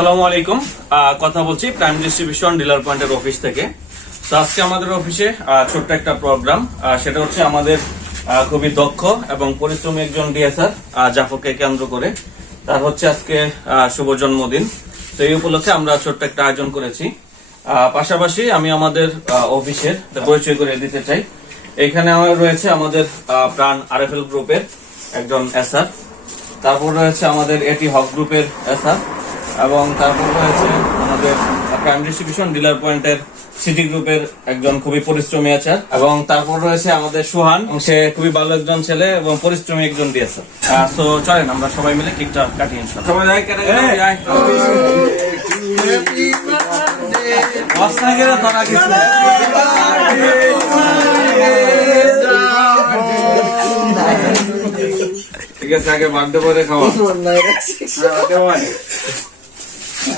আসসালামু আলাইকুম। কথা বলছি প্রাইম ডিস্ট্রিবিউশন ডিলার পয়েন্টের অফিস থেকে। তো আজকে আমাদের অফিসে ছোট্ট একটা প্রোগ্রাম সেটা হচ্ছে আমাদের খুবই দক্ষ এবং পরিশ্রমী একজন ডিএসআর জাফরকে কেন্দ্র করে। তার হচ্ছে আজকে শুভ জন্মদিন। তো এই উপলক্ষে আমরা ছোট্ট একটা আয়োজন করেছি। পাশাপাশি আমি আমাদের অফিসের পরিচয় করে দিতে চাই। এখানে রয়েছে আমাদের প্রাণ আরএফএল গ্রুপের একজন এসআর তারপর রয়েছে আমাদের এটি হক গ্রুপের এসআর এবং তারপর রয়েছে আমাদের প্রাইম ডিস্ট্রিবিউশন ডিলার পয়েন্টের সিটি গ্রুপের একজন খুবই পরিশ্রমী আছে এবং তারপর রয়েছে আমাদের সুহান সে খুবই ভালো একজন ছেলে এবং পরিশ্রমী একজন দিয়েছে। তো চলেন আমরা সবাই মিলে কেকটা কাটি সবাই যাই কেটে যাই ঠিক আছে আগে বার্থডে পরে খাওয়া। জয়দা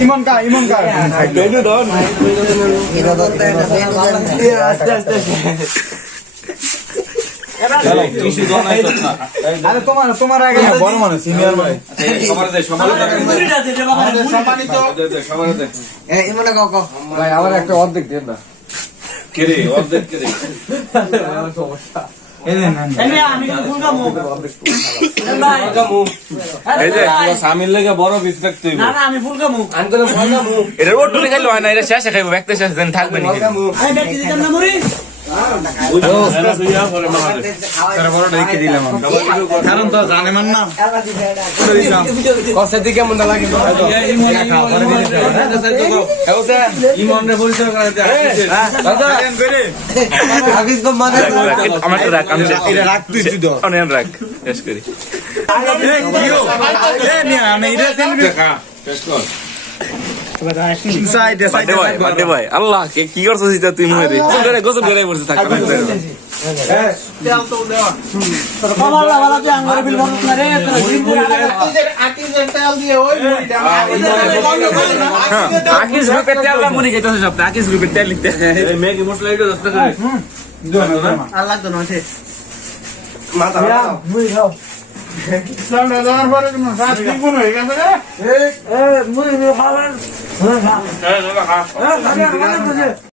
ইমন কা ইমন কা আস্তে আস্তে চলো, টিস্যু দাও নাই তো না। আরে তোমার তোমার আগে। বড় মানুষ সিনিয়র ভাই আচ্ছা, সম্মানিত আমার একটা অর্ধেক দেন না। কে রে? অর্ধেক কে রে? এই দেন আমি ফুল কামো এই যে, পুরো স্বামীর লেগে বড় পিস রাখতে হইবো। না না আমি ফুল কামো এটা রোড টুলি খাইলে হয় না এটা শেষে খাইবো ব্যক্তি শেষ দিন থাকবে কারণ তো জানে মান না কসে দিকে মন লাগে। আমার তো রাখ আমি রাখ তুই রাখ শেষ করি দেখা, কর। আল্লাহ কে কি করছিস তুই মরে গোসল করে গোসল করে রে আকিস গ্রুপের তেল খাইতেছে আকিস গ্রুপের তেল লিখতে এই ম্যাগি মশলা এটা দশ টাকা। আর লাগতো না সে মুই খাবার এই, দাদা, খা। হ্যাঁ 啥？来来来，哎，咋的？